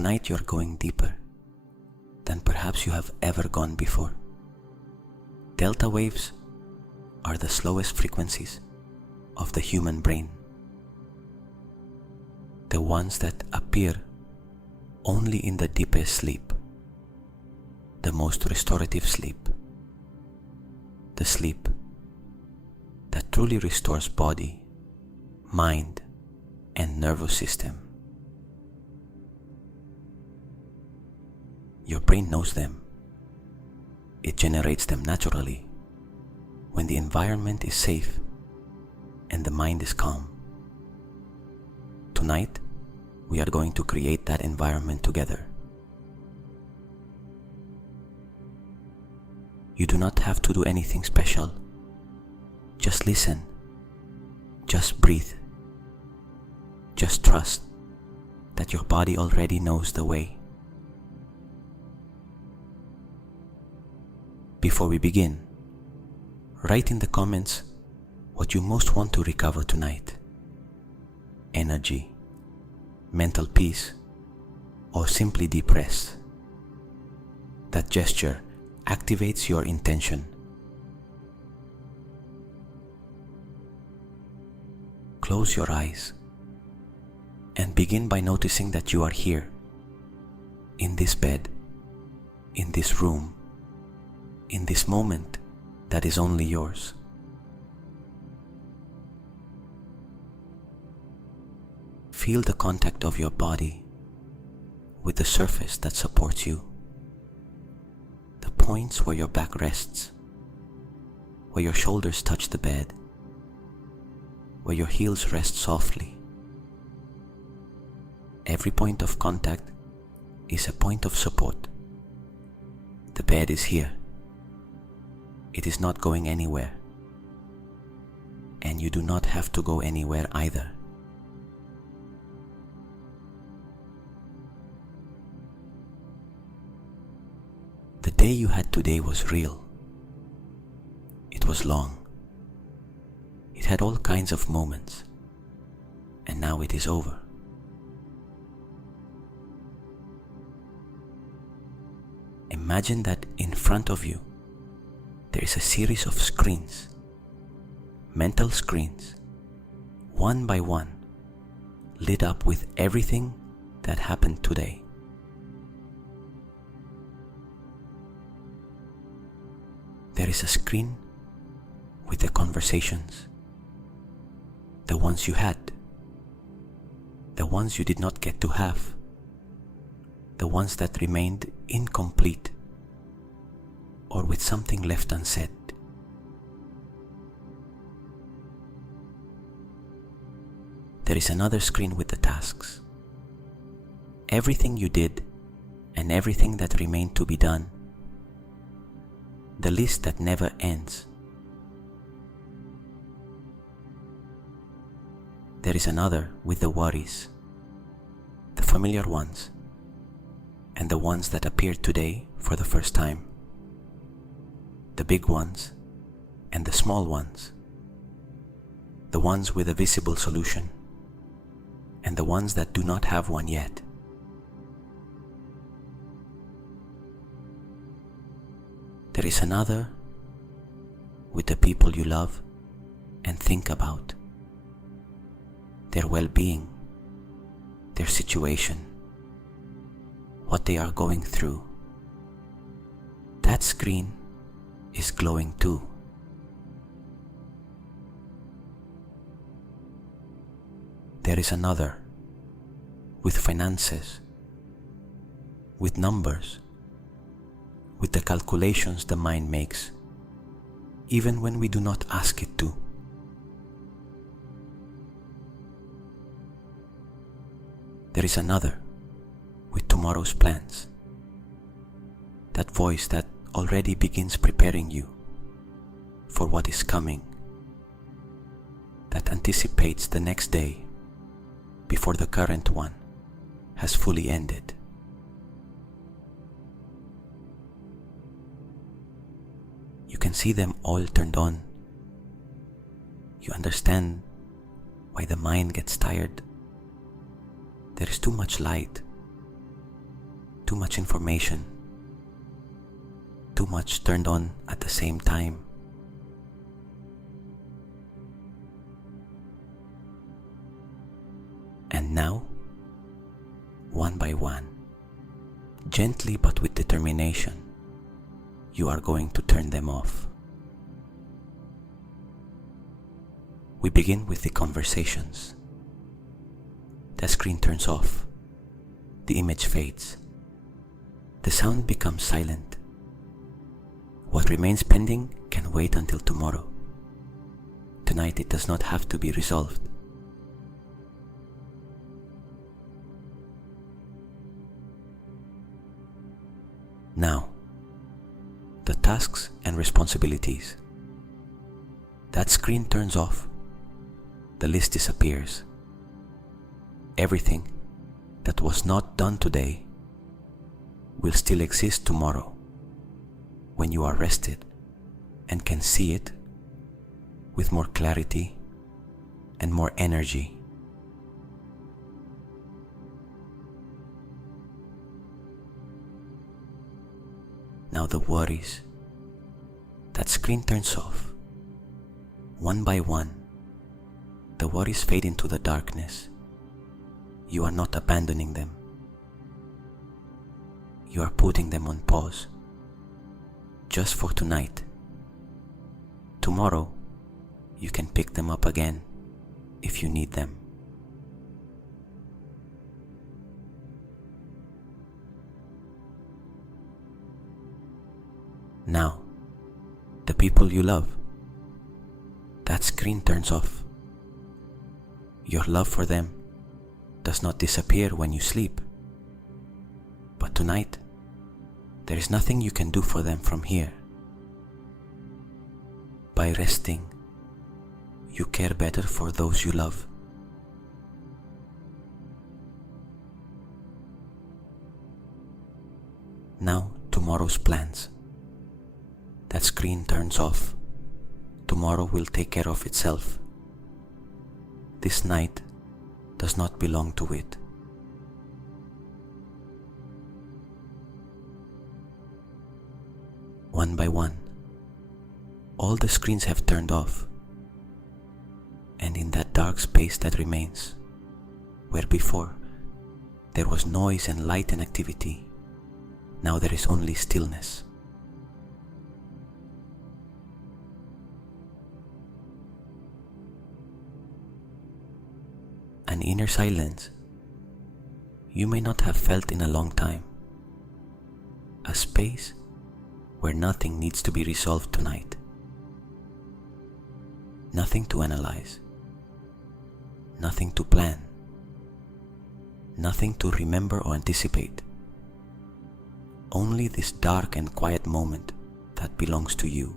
Tonight you're going deeper than perhaps you have ever gone before. Delta waves are the slowest frequencies of the human brain, the ones that appear only in the deepest sleep, the most restorative sleep, the sleep that truly restores body, mind, and nervous system. Your brain knows them. It generates them naturally when the environment is safe and the mind is calm. Tonight, we are going to create that environment together. You do not have to do anything special. Just listen. Just breathe. Just trust that your body already knows the way. Before we begin, write in the comments what you most want to recover tonight. Energy, mental peace, or simply deep rest. That gesture activates your intention. Close your eyes and begin by noticing that you are here, in this bed, in this room, in this moment that is only yours. Feel the contact of your body with the surface that supports you, the points where your back rests, where your shoulders touch the bed, where your heels rest softly. Every point of contact is a point of support. The bed is here. It is not going anywhere, and you do not have to go anywhere either. The day you had today was real. It was long. It had all kinds of moments, and now it is over. Imagine that in front of you there is a series of screens, mental screens, one by one, lit up with everything that happened today. There is a screen with the conversations, the ones you had, the ones you did not get to have, the ones that remained incomplete or with something left unsaid. There is another screen with the tasks, everything you did and everything that remained to be done, the list that never ends. There is another with the worries, the familiar ones, and the ones that appeared today for the first time, the big ones and the small ones, the ones with a visible solution, and the ones that do not have one yet. There is another with the people you love and think about, their well-being, their situation, what they are going through. That screen is glowing too. There is another with finances, with numbers, with the calculations the mind makes, even when we do not ask it to. There is another with tomorrow's plans, that voice that already begins preparing you for what is coming, that anticipates the next day before the current one has fully ended. You can see them all turned on. You understand why the mind gets tired. There is too much light, too much information, too much turned on at the same time. And now, one by one, gently but with determination, you are going to turn them off. We begin with the conversations. The screen turns off. The image fades. The sound becomes silent. What remains pending can wait until tomorrow. Tonight it does not have to be resolved. Now, the tasks and responsibilities. That screen turns off. The list disappears. Everything that was not done today will still exist tomorrow when you are rested and can see it with more clarity and more energy. Now the worries. That screen turns off. One by one, the worries fade into the darkness. You are not abandoning them. You are putting them on pause. Just for tonight. Tomorrow, you can pick them up again if you need them. Now, the people you love. That screen turns off. Your love for them does not disappear when you sleep. But tonight, there is nothing you can do for them from here. By resting, you care better for those you love. Now, tomorrow's plans. That screen turns off. Tomorrow will take care of itself. This night does not belong to it. One by one, all the screens have turned off, and in that dark space that remains, where before there was noise and light and activity, now there is only stillness. An inner silence you may not have felt in a long time. A space where nothing needs to be resolved tonight. Nothing to analyze. Nothing to plan. Nothing to remember or anticipate. Only this dark and quiet moment that belongs to you.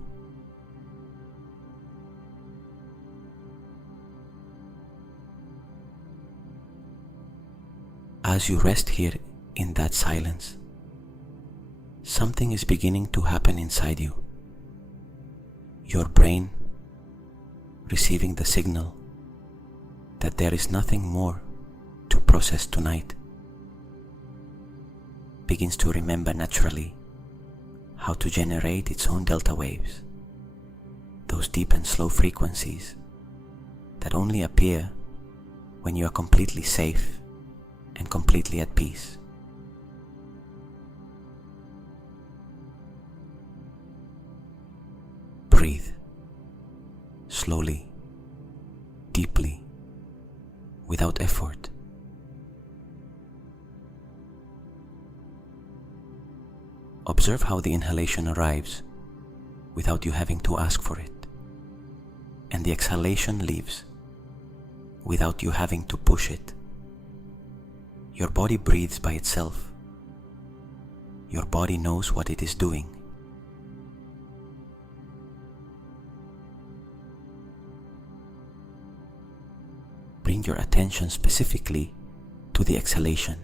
As you rest here in that silence, something is beginning to happen inside you. Your brain, receiving the signal that there is nothing more to process tonight, begins to remember naturally how to generate its own delta waves, those deep and slow frequencies that only appear when you are completely safe and completely at peace. Breathe, slowly, deeply, without effort. Observe how the inhalation arrives without you having to ask for it, and the exhalation leaves without you having to push it. Your body breathes by itself. Your body knows what it is doing. Bring your attention specifically to the exhalation.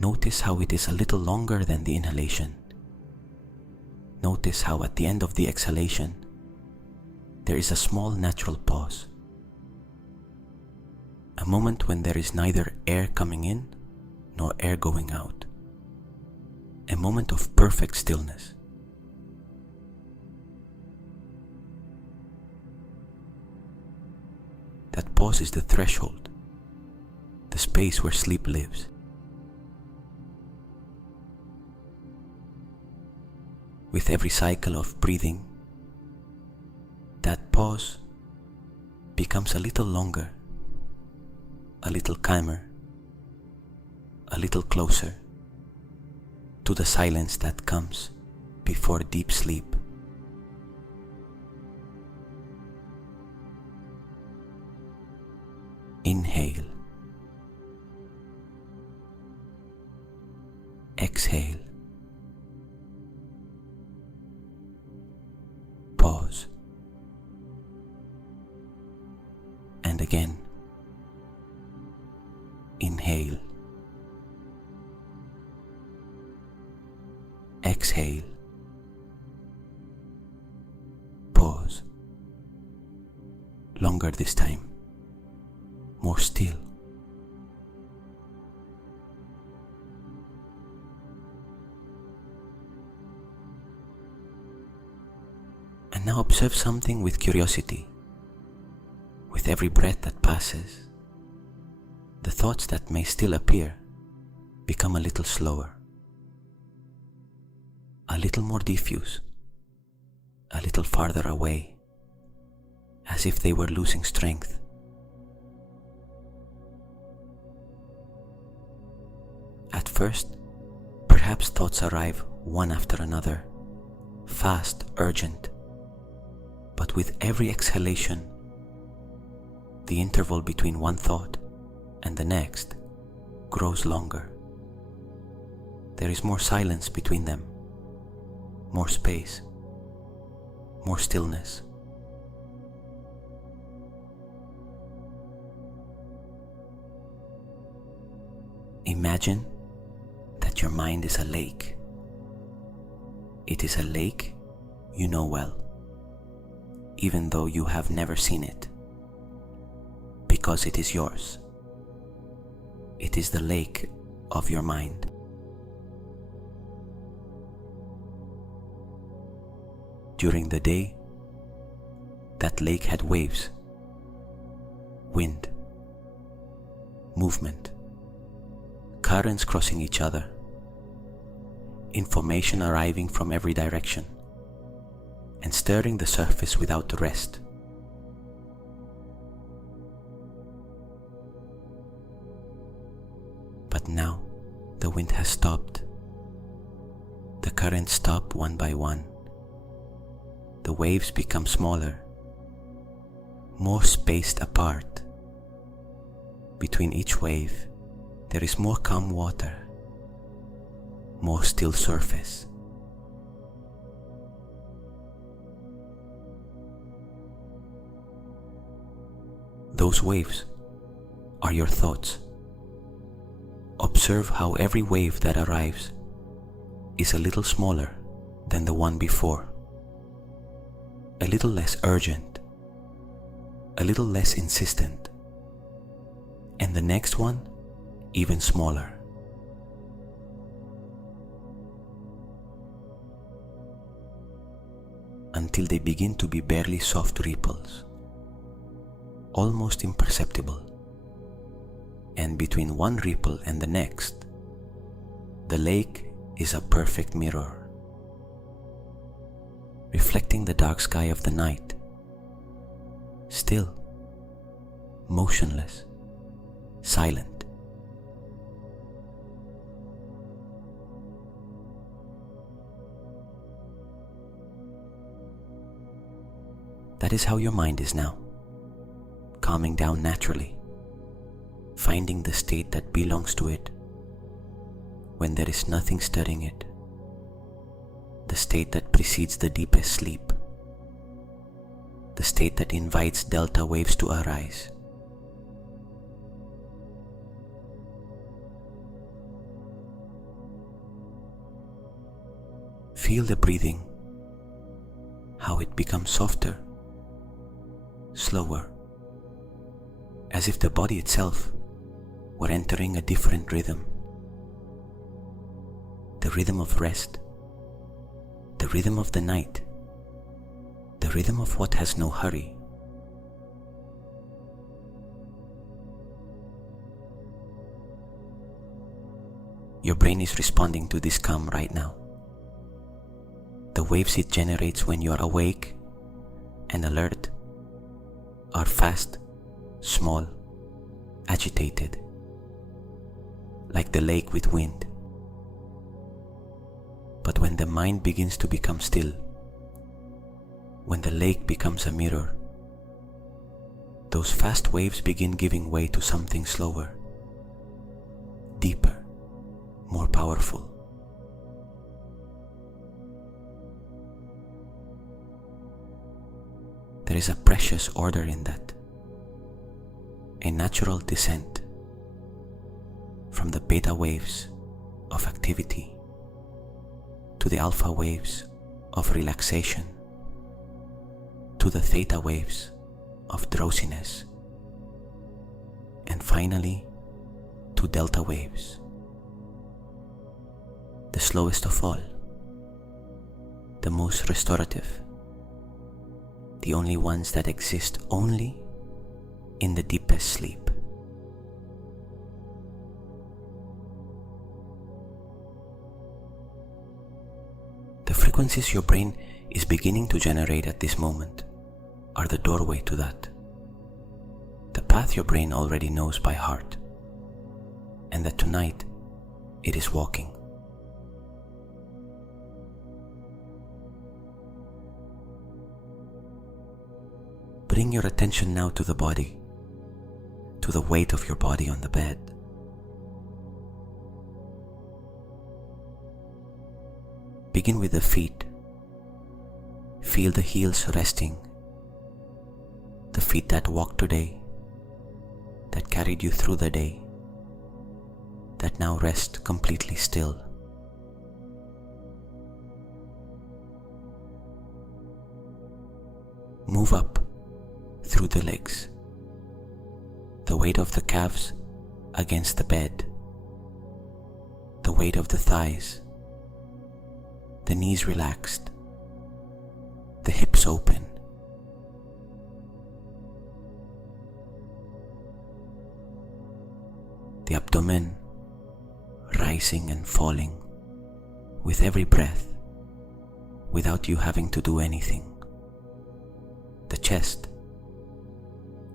Notice how it is a little longer than the inhalation. Notice how at the end of the exhalation, there is a small natural pause. A moment when there is neither air coming in nor air going out. a moment of perfect stillness. That pause is the threshold, the space where sleep lives. With every cycle of breathing, that pause becomes a little longer, a little calmer, a little closer to the silence that comes before deep sleep. Inhale. Exhale. Pause. And again. Inhale. Exhale. Pause. Longer this time. More still. And now observe something with curiosity. With every breath that passes, the thoughts that may still appear become a little slower, a little more diffuse, a little farther away, as if they were losing strength. At first, perhaps thoughts arrive one after another, fast, urgent, but with every exhalation, the interval between one thought and the next grows longer. There is more silence between them, more space, more stillness. Imagine that your mind is a lake. It is a lake you know well, even though you have never seen it, because it is yours. It is the lake of your mind. During the day, that lake had waves, wind, movement, currents crossing each other, information arriving from every direction, and stirring the surface without rest. But now the wind has stopped. The currents stop one by one. The waves become smaller, more spaced apart. Between each wave, there is more calm water, more still surface. Those waves are your thoughts. Observe how every wave that arrives is a little smaller than the one before, a little less urgent, a little less insistent, and the next one even smaller. Until they begin to be barely soft ripples, almost imperceptible. And between one ripple and the next, the lake is a perfect mirror, reflecting the dark sky of the night, still, motionless, silent. That is how your mind is now, calming down naturally, finding the state that belongs to it when there is nothing stirring it, the state that precedes the deepest sleep, the state that invites delta waves to arise. Feel the breathing, how it becomes softer, slower, as if the body itself were entering a different rhythm. the rhythm of rest, the rhythm of the night, the rhythm of what has no hurry. Your brain is responding to this calm right now. The waves it generates when you are awake and alert are fast, small, agitated, like the lake with wind. But when the mind begins to become still, when the lake becomes a mirror, those fast waves begin giving way to something slower, deeper, more powerful. There is a precious order in that, a natural descent from the beta waves of activity to the alpha waves of relaxation to the theta waves of drowsiness, and finally to delta waves, the slowest of all, the most restorative, the only ones that exist only in the deepest sleep. The frequencies your brain is beginning to generate at this moment are the doorway to that, the path your brain already knows by heart, and that tonight it is walking. Bring your attention now to the body, to the weight of your body on the bed. Begin with the feet. Feel the heels resting, the feet that walked today, that carried you through the day, that now rest completely still. Move up through the legs, the weight of the calves against the bed, the weight of the thighs, the knees relaxed, the hips open. The abdomen rising and falling with every breath without you having to do anything. The chest,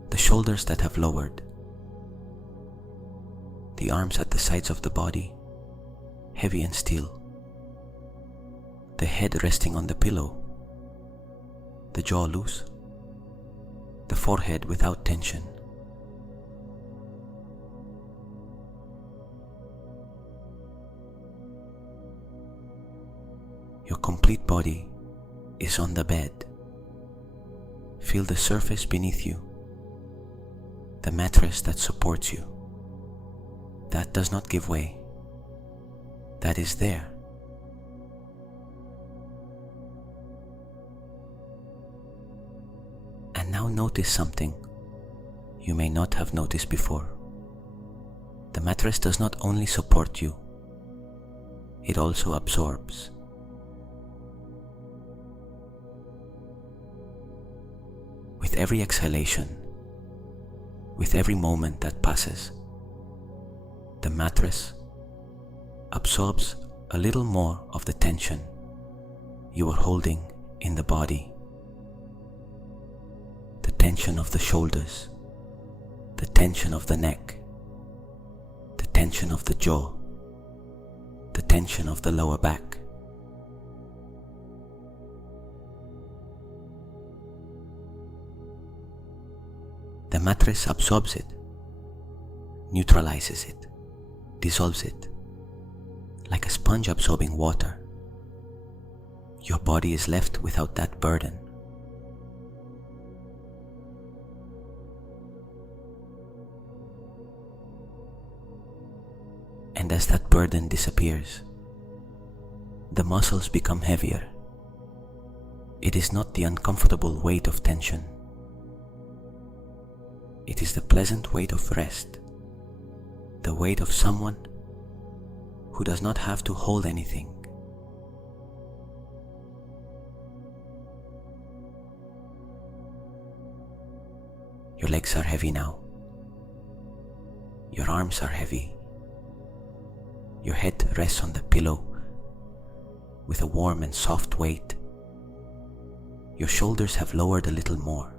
the shoulders that have lowered, the arms at the sides of the body, heavy and still, the head resting on the pillow, the jaw loose, the forehead without tension. Your complete body is on the bed. Feel the surface beneath you, the mattress that supports you. That does not give way. That is there. And now notice something you may not have noticed before. The mattress does not only support you, it also absorbs. With every exhalation, with every moment that passes, the mattress absorbs a little more of the tension you are holding in the body. The tension of the shoulders, the tension of the neck, the tension of the jaw, the tension of the lower back. The mattress absorbs it, neutralizes it, dissolves it, like a sponge absorbing water. Your body is left without that burden. And as that burden disappears, the muscles become heavier. It is not the uncomfortable weight of tension. It is the pleasant weight of rest, the weight of someone who does not have to hold anything. Your legs are heavy now. Your arms are heavy. Your head rests on the pillow with a warm and soft weight. Your shoulders have lowered a little more.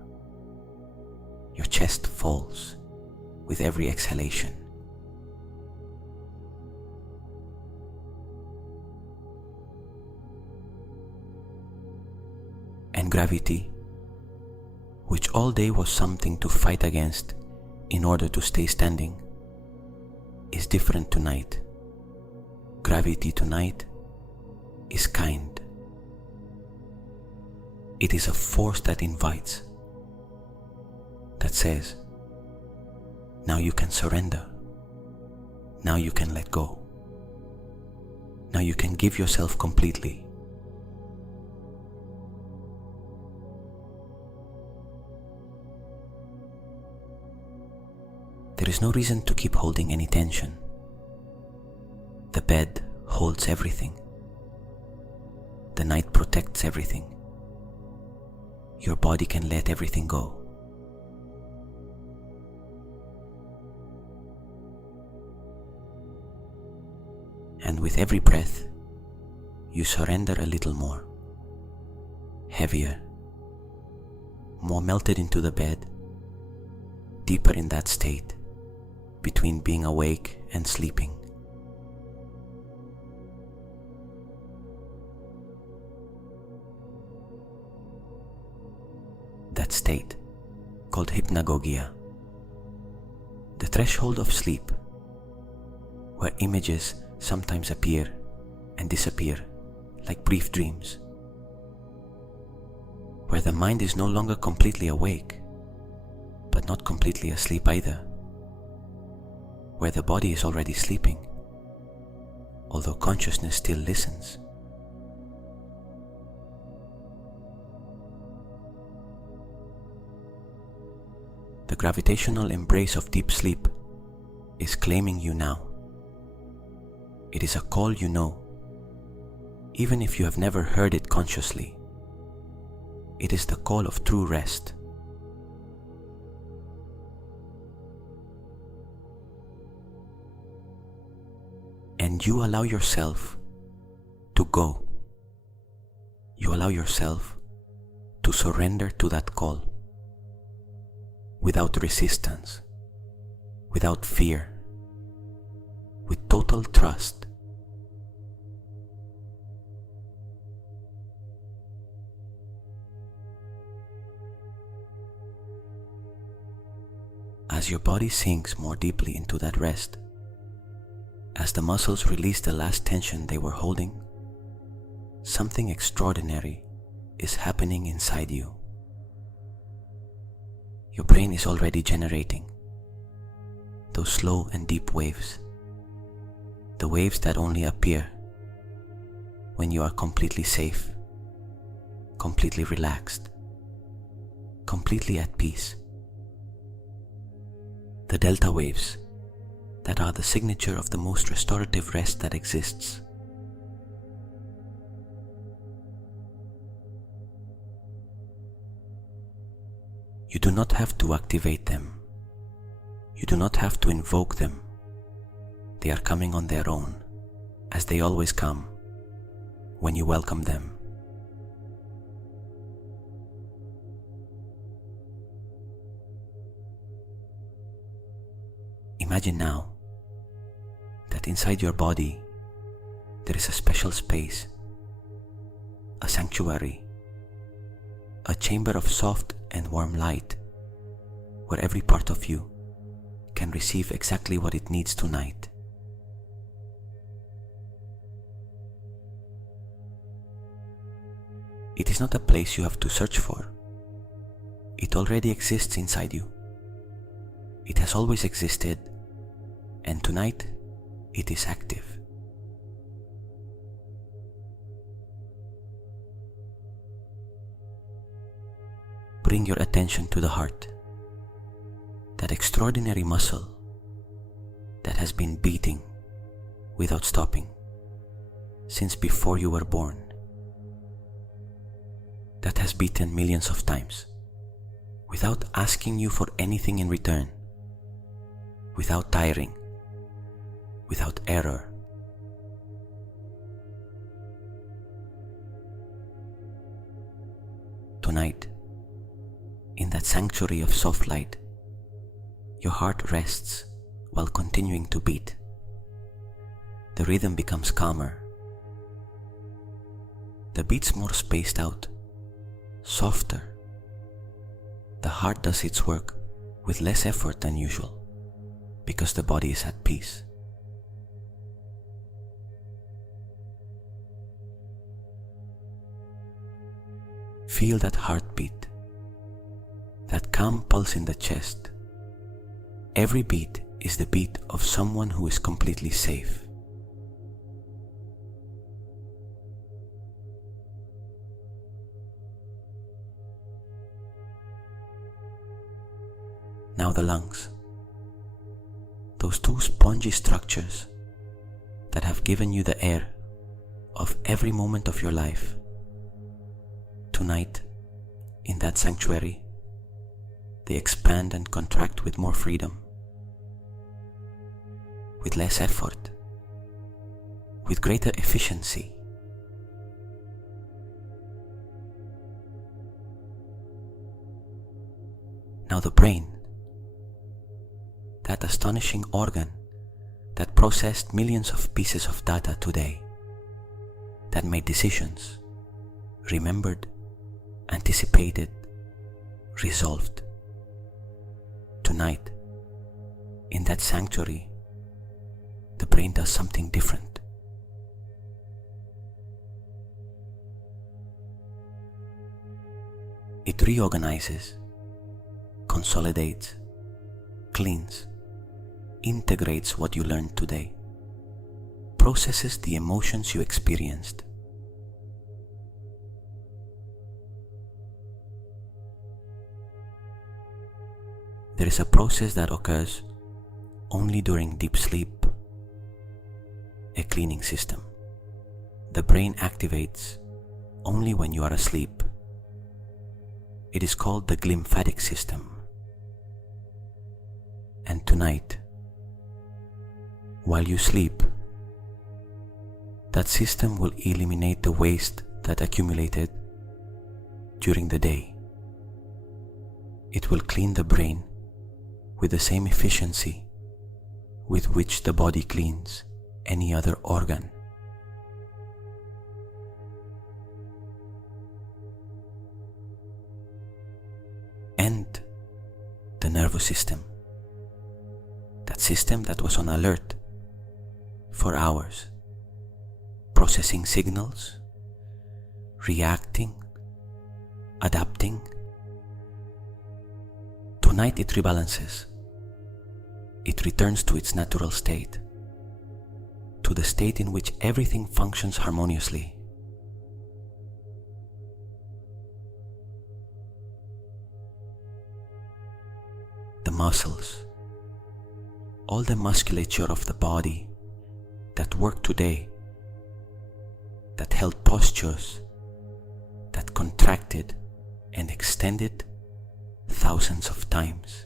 Your chest falls with every exhalation. And gravity, which all day was something to fight against in order to stay standing, is different tonight. Gravity tonight is kind. It is a force that invites, that says, now you can surrender. Now you can let go. Now you can give yourself completely. There is no reason to keep holding any tension. The bed holds everything. The night protects everything. Your body can let everything go. And with every breath, you surrender a little more, heavier, more melted into the bed, deeper in that state between being awake and sleeping. That state, called hypnagogia, the threshold of sleep, where images sometimes appear and disappear like brief dreams, where the mind is no longer completely awake, but not completely asleep either, where the body is already sleeping, although consciousness still listens. The gravitational embrace of deep sleep is claiming you now. It is a call you know, even if you have never heard it consciously. It is the call of true rest. And you allow yourself to go. You allow yourself to surrender to that call, without resistance, without fear, with total trust. As your body sinks more deeply into that rest, as the muscles release the last tension they were holding, something extraordinary is happening inside you. Your brain is already generating those slow and deep waves, the waves that only appear when you are completely safe, completely relaxed, completely at peace. The delta waves that are the signature of the most restorative rest that exists. You do not have to activate them. You do not have to invoke them. They are coming on their own, as they always come, when you welcome them. Imagine now that inside your body there is a special space, a sanctuary, a chamber of soft and warm light, where every part of you can receive exactly what it needs tonight. It is not a place you have to search for. It already exists inside you. It has always existed, and tonight it is active. Bring your attention to the heart, that extraordinary muscle that has been beating without stopping, since before you were born, that has beaten millions of times, without asking you for anything in return, without tiring, without error. Tonight, in that sanctuary of soft light, your heart rests while continuing to beat. The rhythm becomes calmer. The beats more spaced out, softer. The heart does its work with less effort than usual because the body is at peace. Feel that heartbeat, that calm pulse in the chest. Every beat is the beat of someone who is completely safe. Now the lungs, those two spongy structures that have given you the air of every moment of your life. Tonight, in that sanctuary, they expand and contract with more freedom, with less effort, with greater efficiency. Now the brain, that astonishing organ that processed millions of pieces of data today, that made decisions, remembered, anticipated, resolved. Tonight, in that sanctuary, the brain does something different. It reorganizes, consolidates, cleans, integrates what you learned today, processes the emotions you experienced. There is a process that occurs only during deep sleep, a cleaning system. The brain activates only when you are asleep. It is called the glymphatic system. And tonight, while you sleep, that system will eliminate the waste that accumulated during the day. It will clean the brain with the same efficiency with which the body cleans any other organ. And the nervous system, that system that was on alert for hours, processing signals, reacting, adapting. Tonight it rebalances. It returns to its natural state, to the state in which everything functions harmoniously. The muscles, all the musculature of the body that worked today, that held postures, that contracted and extended thousands of times.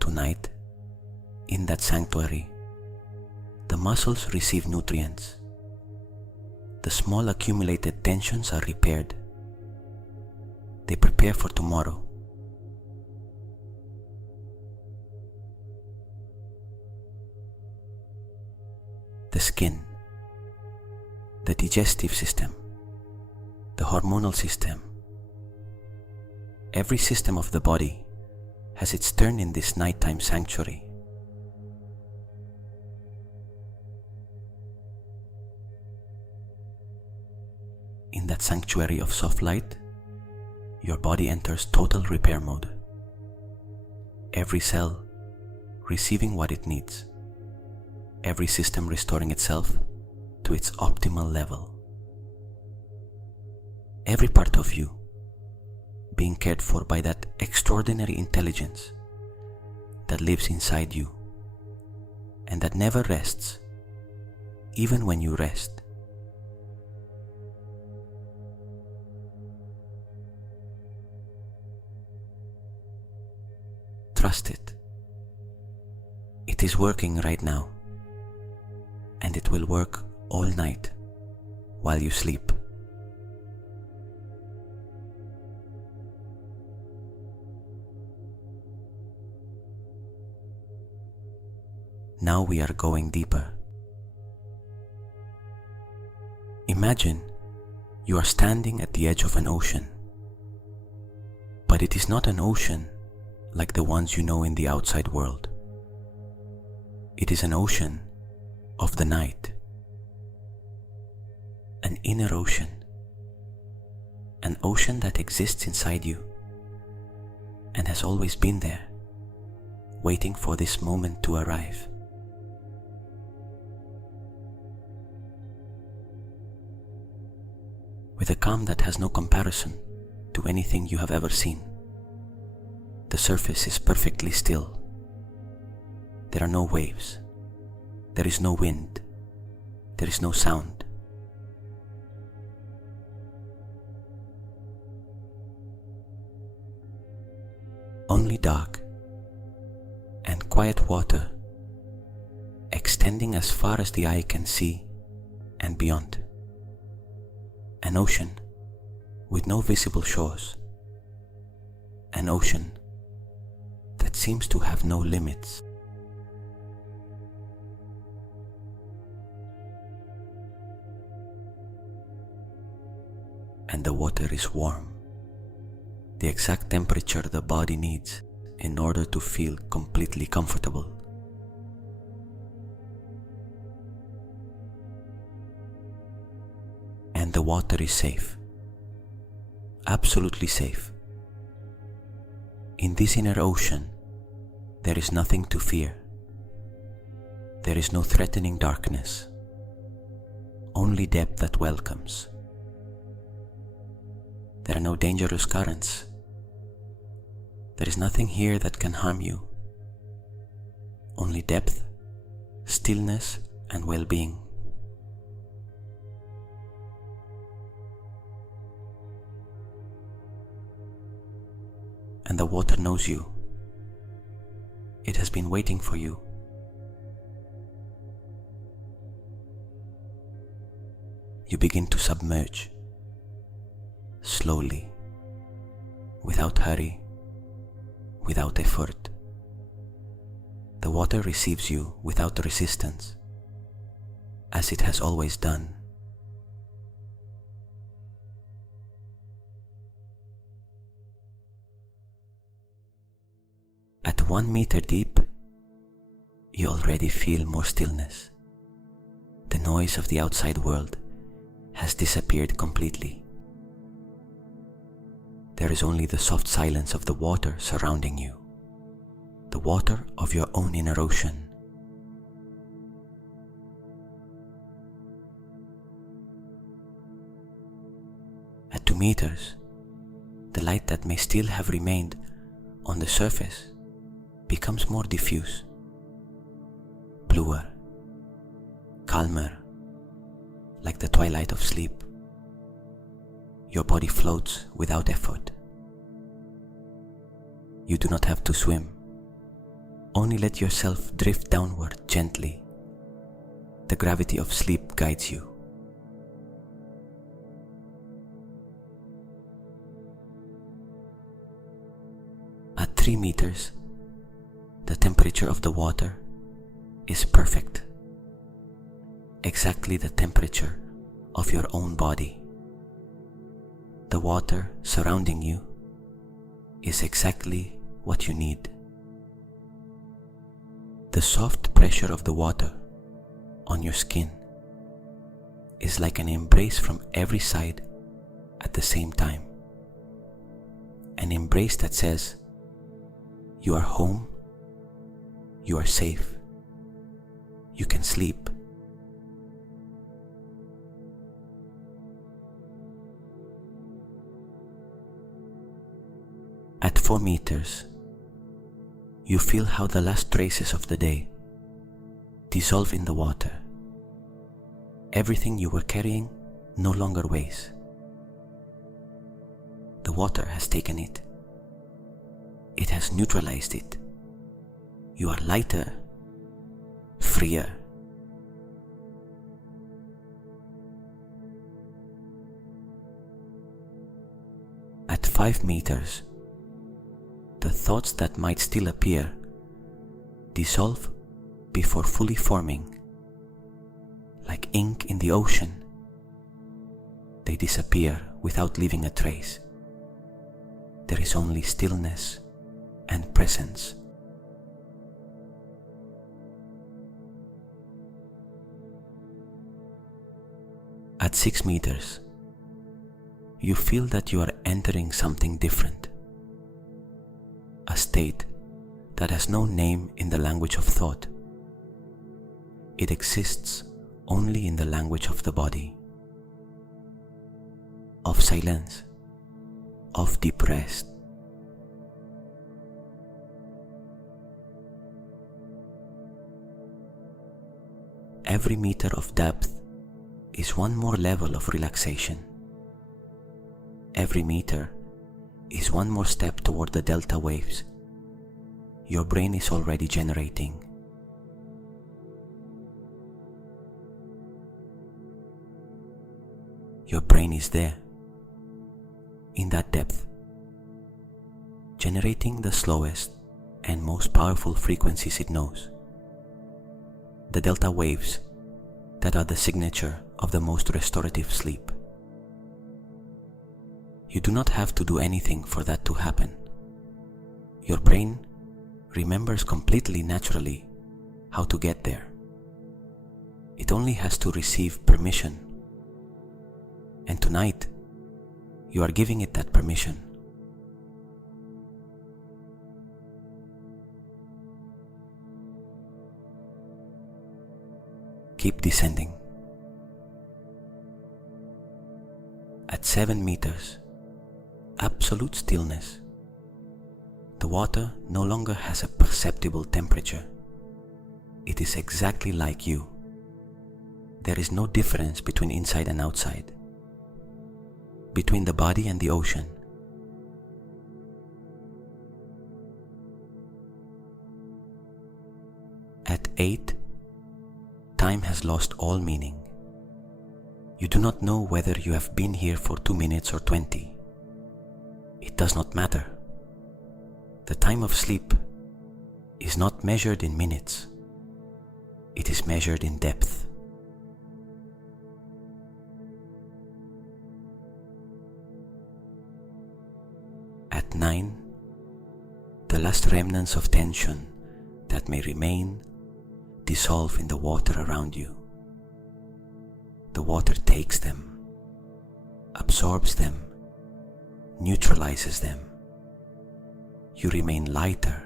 Tonight, in that sanctuary, the muscles receive nutrients. The small accumulated tensions are repaired. They prepare for tomorrow. The skin, the digestive system, the hormonal system, every system of the body has its turn in this nighttime sanctuary. In that sanctuary of soft light, your body enters total repair mode. Every cell receiving what it needs. Every system restoring itself to its optimal level. Every part of you being cared for by that extraordinary intelligence that lives inside you and that never rests, even when you rest. Trust it. It is working right now, and it will work all night while you sleep. Now we are going deeper. Imagine you are standing at the edge of an ocean, but it is not an ocean like the ones you know in the outside world. It is an ocean of the night, an inner ocean, an ocean that exists inside you and has always been there, waiting for this moment to arrive. With a calm that has no comparison to anything you have ever seen. The surface is perfectly still. There are no waves. There is no wind. There is no sound. Only dark and quiet water extending as far as the eye can see and beyond. An ocean with no visible shores. An ocean that seems to have no limits. And the water is warm, the exact temperature the body needs in order to feel completely comfortable. And the water is safe, absolutely safe. In this inner ocean, there is nothing to fear. There is no threatening darkness, only depth that welcomes. There are no dangerous currents. There is nothing here that can harm you. Only depth, stillness, and well-being. And the water knows you. It has been waiting for you. You begin to submerge, slowly, without hurry, without effort. The water receives you without resistance, as it has always done. At 1 meter deep, you already feel more stillness. The noise of the outside world has disappeared completely. There is only the soft silence of the water surrounding you, the water of your own inner ocean. At 2 meters, the light that may still have remained on the surface becomes more diffuse, bluer, calmer, like the twilight of sleep. Your body floats without effort. You do not have to swim. Only let yourself drift downward gently. The gravity of sleep guides you. At 3 meters, the temperature of the water is perfect. Exactly the temperature of your own body. The water surrounding you is exactly what you need. The soft pressure of the water on your skin is like an embrace from every side at the same time. An embrace that says, you are home, you are safe, you can sleep. At 4 meters, you feel how the last traces of the day dissolve in the water. Everything you were carrying no longer weighs. The water has taken it. It has neutralized it. You are lighter, freer. At 5 meters, the thoughts that might still appear dissolve before fully forming. Like ink in the ocean, they disappear without leaving a trace. There is only stillness and presence. At 6 meters, you feel that you are entering something different, a state that has no name in the language of thought. It exists only in the language of the body, of silence, of deep rest. Every meter of depth is one more level of relaxation. Every meter is one more step toward the delta waves your brain is already generating. Your brain is there, in that depth, generating the slowest and most powerful frequencies it knows. The delta waves that are the signature of the most restorative sleep. You do not have to do anything for that to happen. Your brain remembers completely naturally how to get there. It only has to receive permission. And tonight, you are giving it that permission. Keep descending. At 7 meters, absolute stillness. The water no longer has a perceptible temperature. It is exactly like you. There is no difference between inside and outside, between the body and the ocean. At 8, time has lost all meaning. You do not know whether you have been here for 2 minutes or 20. It does not matter. The time of sleep is not measured in minutes. It is measured in depth. At 9, the last remnants of tension that may remain dissolve in the water around you. The water takes them, absorbs them, neutralizes them. You remain lighter,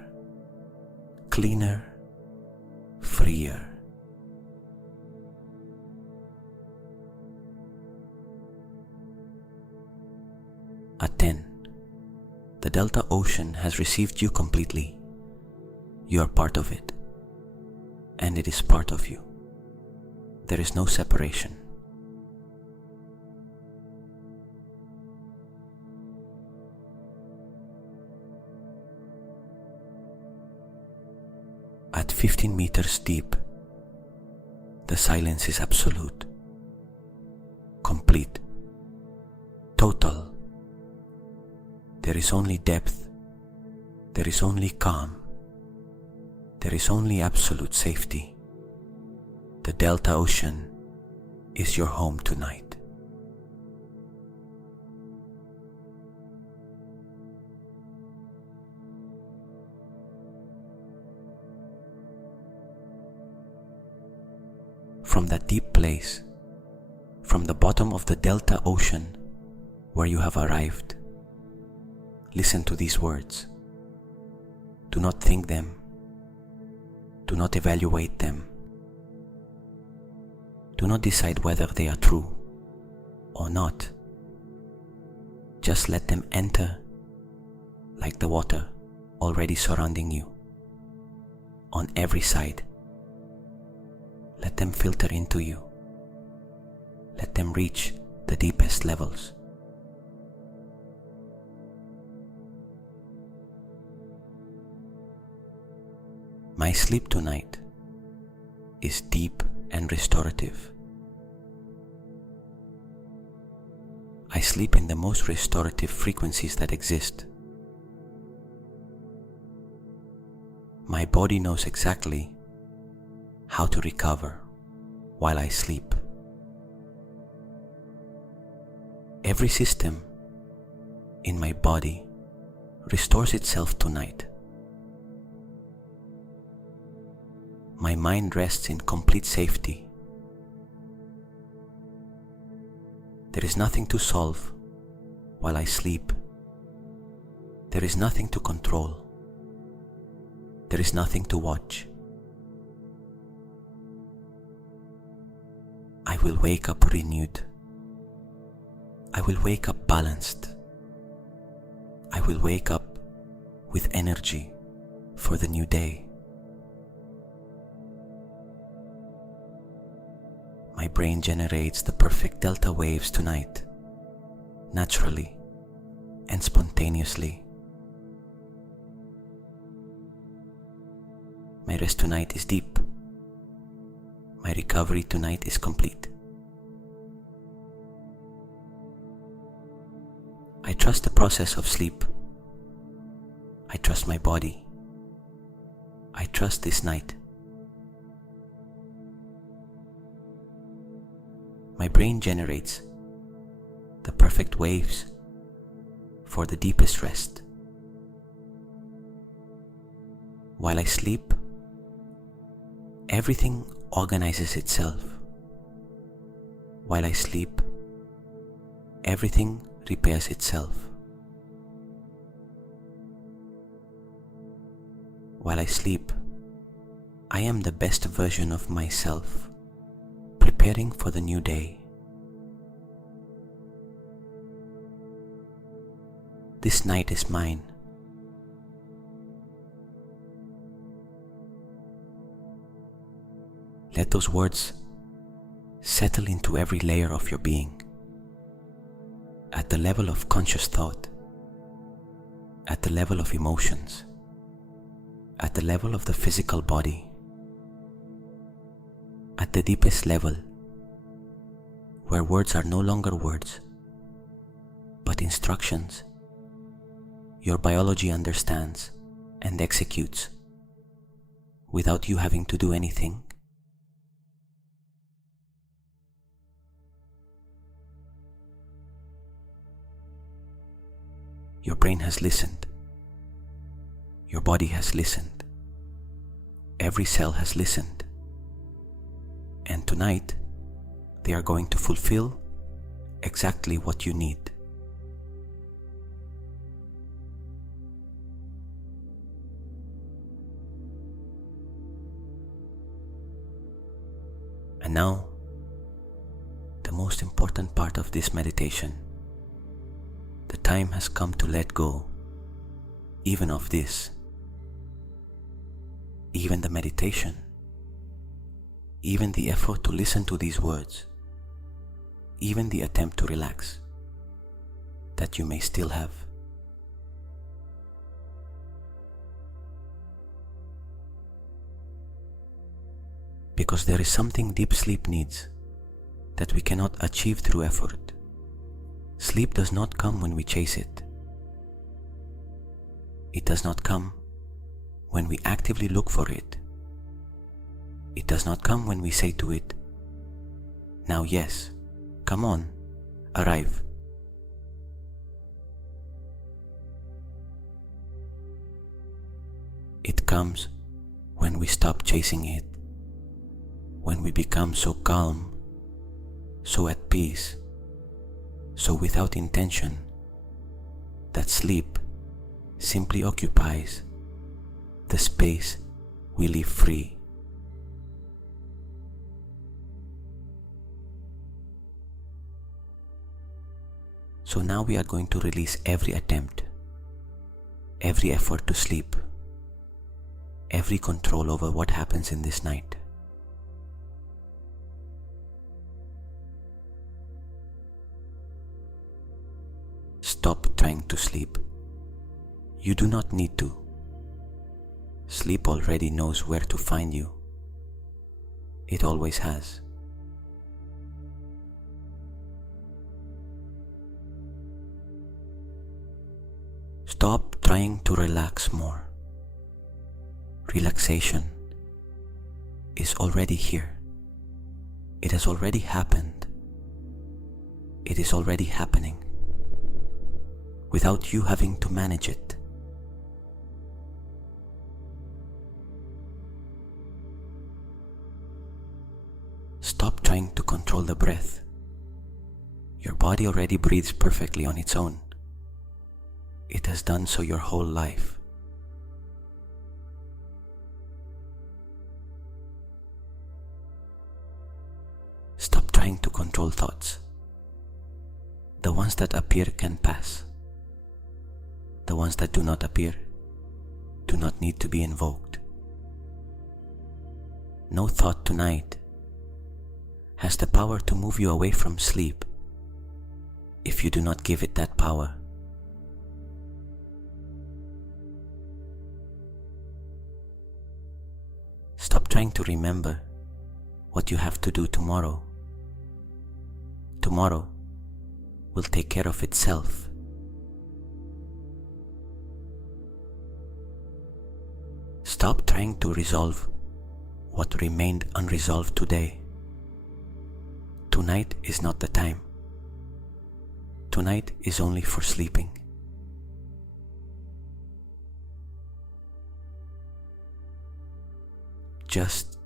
cleaner, freer. At 10, the Delta Ocean has received you completely. You are part of it, and it is part of you. There is no separation. At 15 meters deep, the silence is absolute, complete, total. There is only depth, there is only calm, there is only absolute safety. The Delta Ocean is your home tonight. From that deep place, from the bottom of the Delta Ocean where you have arrived, listen to these words. Do not think them. Do not evaluate them. Do not decide whether they are true or not. Just let them enter like the water already surrounding you on every side. Let them filter into you. Let them reach the deepest levels. My sleep tonight is deep and restorative. I sleep in the most restorative frequencies that exist. My body knows exactly how to recover while I sleep. Every system in my body restores itself tonight. My mind rests in complete safety. There is nothing to solve while I sleep. There is nothing to control. There is nothing to watch. I will wake up renewed. I will wake up balanced. I will wake up with energy for the new day. My brain generates the perfect delta waves tonight, naturally and spontaneously. My rest tonight is deep. My recovery tonight is complete. I trust the process of sleep. I trust my body. I trust this night. My brain generates the perfect waves for the deepest rest. While I sleep, everything organizes itself. While I sleep, everything repairs itself. While I sleep, I am the best version of myself, preparing for the new day. This night is mine. Let those words settle into every layer of your being, at the level of conscious thought, at the level of emotions, at the level of the physical body, at the deepest level, where words are no longer words, but instructions your biology understands and executes without you having to do anything. Your brain has listened. Your body has listened. Every cell has listened. And tonight, they are going to fulfill exactly what you need. And now, the most important part of this meditation. The time has come to let go, even of this, even the meditation, even the effort to listen to these words, even the attempt to relax that you may still have. Because there is something deep sleep needs that we cannot achieve through effort. Sleep does not come when we chase it. It does not come when we actively look for it. It does not come when we say to it, "Now yes, come on, arrive." It comes when we stop chasing it, when we become so calm, so at peace, so without intention, that sleep simply occupies the space we leave free. So now we are going to release every attempt, every effort to sleep, every control over what happens in this night. stop trying to sleep. You do not need to. Sleep already knows where to find you. It always has. Stop trying to relax more. Relaxation is already here. It has already happened. It is already happening without you having to manage it. Stop trying to control the breath. Your body already breathes perfectly on its own. It has done so your whole life. Stop trying to control thoughts. The ones that appear can pass. The ones that do not appear do not need to be invoked. No thought tonight has the power to move you away from sleep if you do not give it that power. Stop trying to remember what you have to do tomorrow. Tomorrow will take care of itself. Stop trying to resolve what remained unresolved today. Tonight is not the time. Tonight is only for sleeping. Just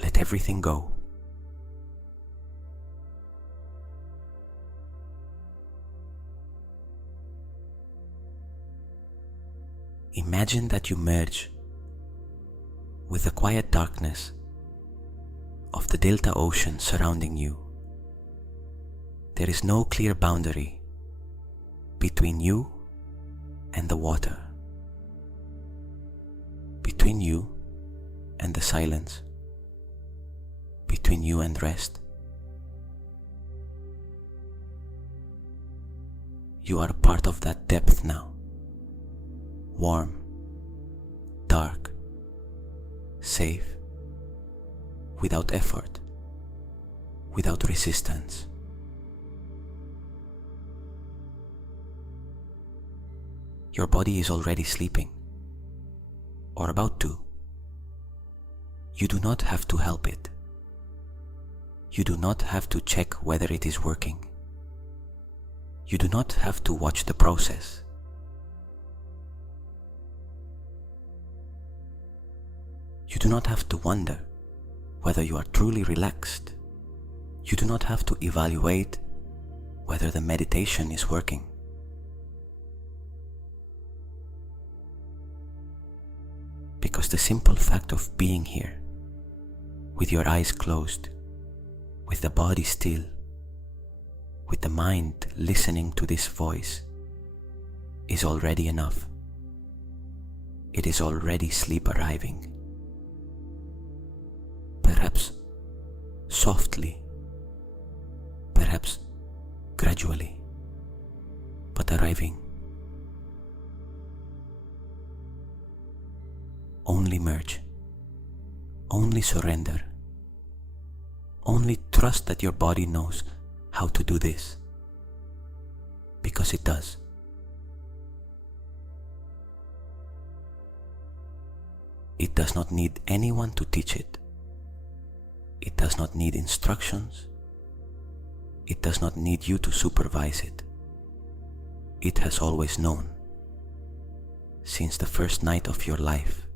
let everything go. Imagine that you merge with the quiet darkness of the delta ocean surrounding you. There is no clear boundary between you and the water, between you and the silence, between you and rest. You are a part of that depth now. Warm, dark, safe, without effort, without resistance. Your body is already sleeping, or about to. You do not have to help it. You do not have to check whether it is working. You do not have to watch the process. You do not have to wonder whether you are truly relaxed. You do not have to evaluate whether the meditation is working. Because the simple fact of being here, with your eyes closed, with the body still, with the mind listening to this voice, is already enough. It is already sleep arriving. Perhaps softly, perhaps gradually, but arriving. Only merge, only surrender, only trust that your body knows how to do this, because it does. It does not need anyone to teach it. It does not need instructions. It does not need you to supervise it. It has always known, since the first night of your life.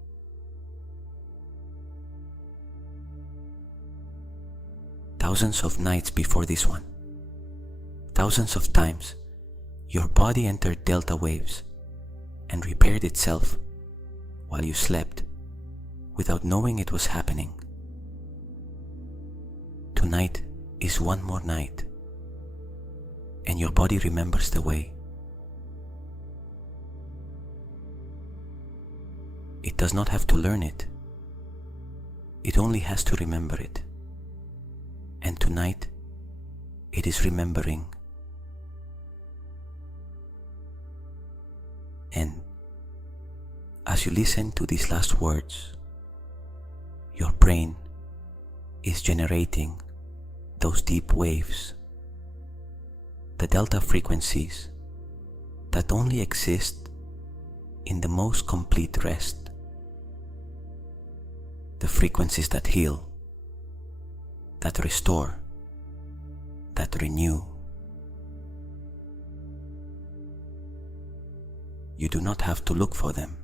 Thousands of nights before this one, thousands of times, your body entered delta waves and repaired itself while you slept without knowing it was happening. Tonight is one more night, and your body remembers the way. It does not have to learn it. It only has to remember it. And tonight, it is remembering. And as you listen to these last words, your brain is generating those deep waves, the delta frequencies that only exist in the most complete rest, the frequencies that heal, that restore, that renew. You do not have to look for them.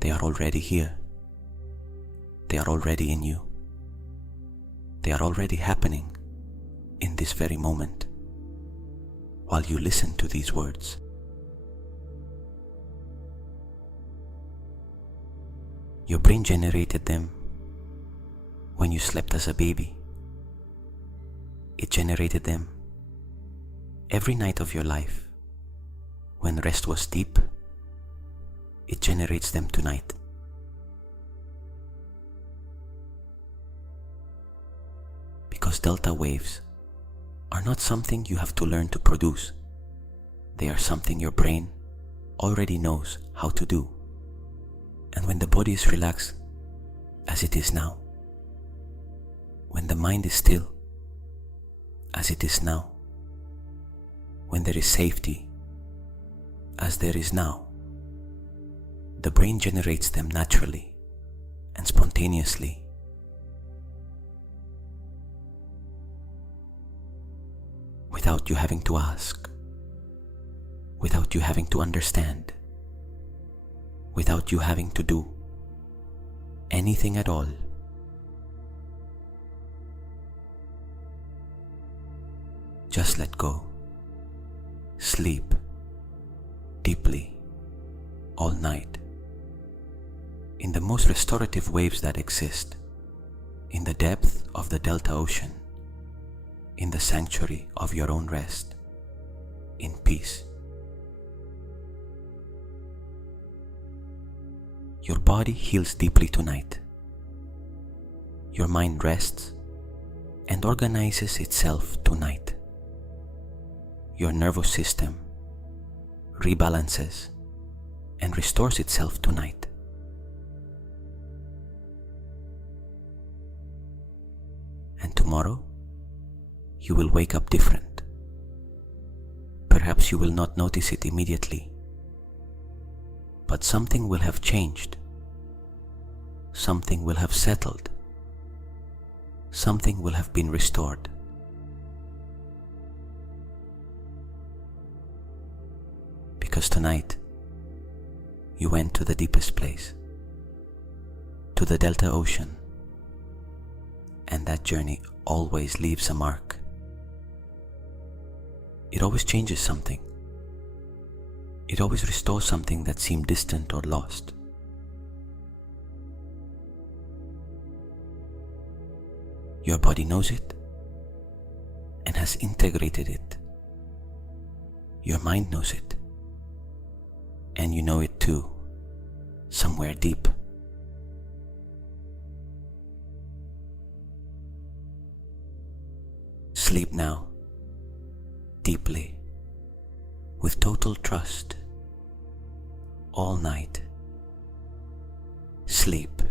They are already here. They are already in you. They are already happening in this very moment while you listen to these words. Your brain generated them when you slept as a baby. It generated them every night of your life. When rest was deep, it generates them tonight. Because delta waves are not something you have to learn to produce. They are something your brain already knows how to do. And when the body is relaxed, as it is now, when the mind is still, as it is now, when there is safety, as there is now, the brain generates them naturally and spontaneously. Without you having to ask, without you having to understand, without you having to do anything at all. Just let go. Sleep deeply all night in the most restorative waves that exist, in the depth of the delta ocean, in the sanctuary of your own rest, in peace. Your body heals deeply tonight. Your mind rests and organizes itself tonight. Your nervous system rebalances and restores itself tonight. And tomorrow, you will wake up different. Perhaps you will not notice it immediately, but something will have changed. Something will have settled. Something will have been restored. Because tonight, you went to the deepest place, to the delta ocean, and that journey always leaves a mark. It always changes something. It always restores something that seemed distant or lost. Your body knows it and has integrated it. Your mind knows it, and you know it too, somewhere deep. Sleep now, deeply, with total trust, all night. Sleep.